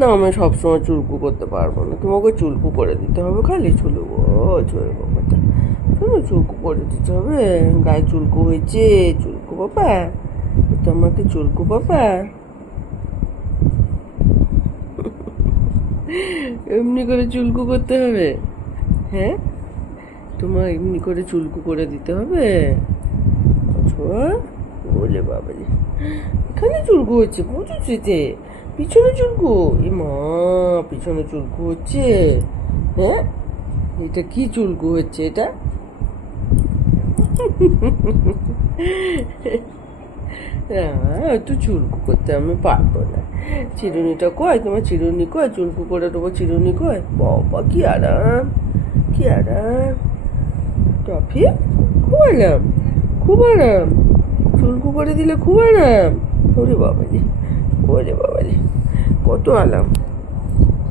না, আমি সবসময় চুলকু করতে পারবো না, তোমাকে চুলকু করে দিতে হবে, খালি চুলু চলে বাবাটা শোনো, চুলকু করে দিতে হবে। গায়ে চুলকু হয়েছে, চুলকু বাবা, তো আমাকে চুলকু বাবা। এমনি করে চুলকু করতে হবে? হ্যাঁ, তোমার এমনি করে চুলকু করে দিতে হবে? আচ্ছা, বলে বাবা রে, এখানে চুলকু হচ্ছে বুঝেছিতে, পিছনে চুলকু, এ মা, পিছনে চুলকু হচ্ছে? হ্যাঁ, এটা কি চুলকু হচ্ছে এটা? একটু চুলকু করতে আমি পারবো না। চিরুনিটা কয়, তোমার চিরুনি কয়, চুলকু করে দেবো, চিরুনি কয়, বাবা কি আরাম, কি আরাম। টফি, খুব আরাম, খুব আরাম, চুলকু করে দিলে খুব আরাম। ওরে বাবা রে, ওরে বাবা রে, কত আরাম।